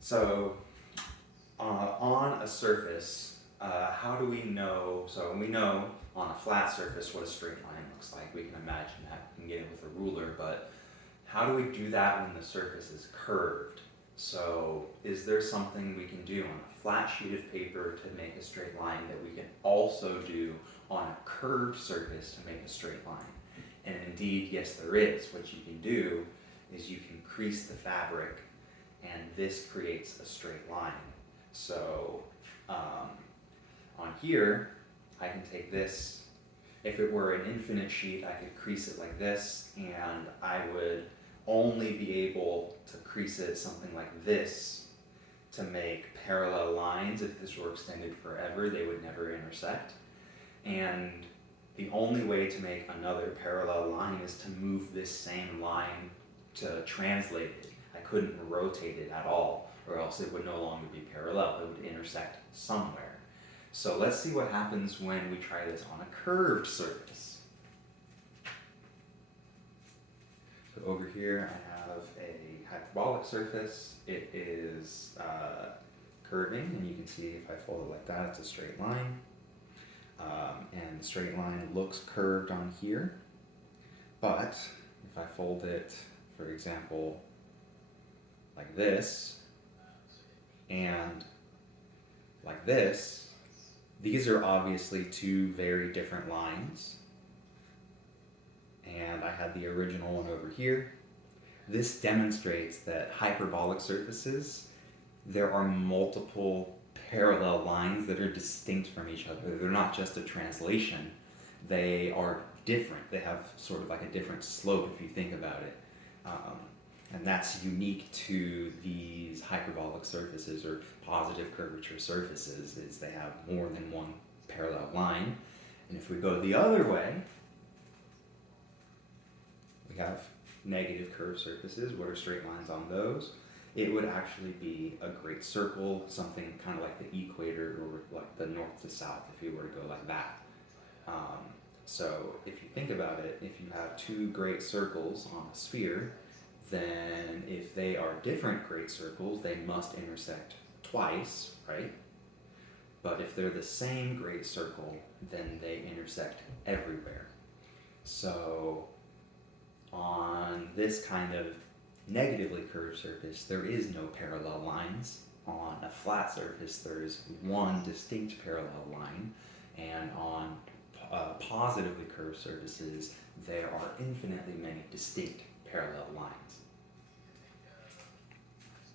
So on a surface, how do we know? So we know on a flat surface what a straight line looks like. We can imagine that, we can get it with a ruler, but how do we do that when the surface is curved? So is there something we can do on a flat sheet of paper to make a straight line that we can also do on a curved surface to make a straight line? And indeed, yes, there is. What you can do is you can crease the fabric, and this creates a straight line. So on here, I can take this. If it were an infinite sheet, I could crease it like this, and I would only be able to crease it something like this to make parallel lines. If this were extended forever, they would never intersect. And the only way to make another parallel line is to move this same line to translate it. I couldn't rotate it at all, or else it would no longer be parallel. It would intersect somewhere. So let's see what happens when we try this on a curved surface. So over here I have a hyperbolic surface. It is curving, and you can see if I fold it like that, it's a straight line. And the straight line looks curved on here, but if I fold it, for example, like this, and like this, these are obviously two very different lines. And I had the original one over here. This demonstrates that hyperbolic surfaces, there are multiple parallel lines that are distinct from each other. They're not just a translation, they are different. They have sort of like a different slope if you think about it. And that's unique to these hyperbolic surfaces or positive curvature surfaces, is they have more than one parallel line. And if we go the other way, we have negative curved surfaces. What are straight lines on those? It would actually be a great circle, something kind of like the equator or like the north to south if you were to go like that. So if you think about it, if you have two great circles on a sphere, then if they are different great circles, they must intersect twice, right? But if they're the same great circle, then they intersect everywhere. So on this kind of negatively curved surface, there is no parallel lines. On a flat surface, there's one distinct parallel line, and on positively curved surfaces, there are infinitely many distinct parallel lines.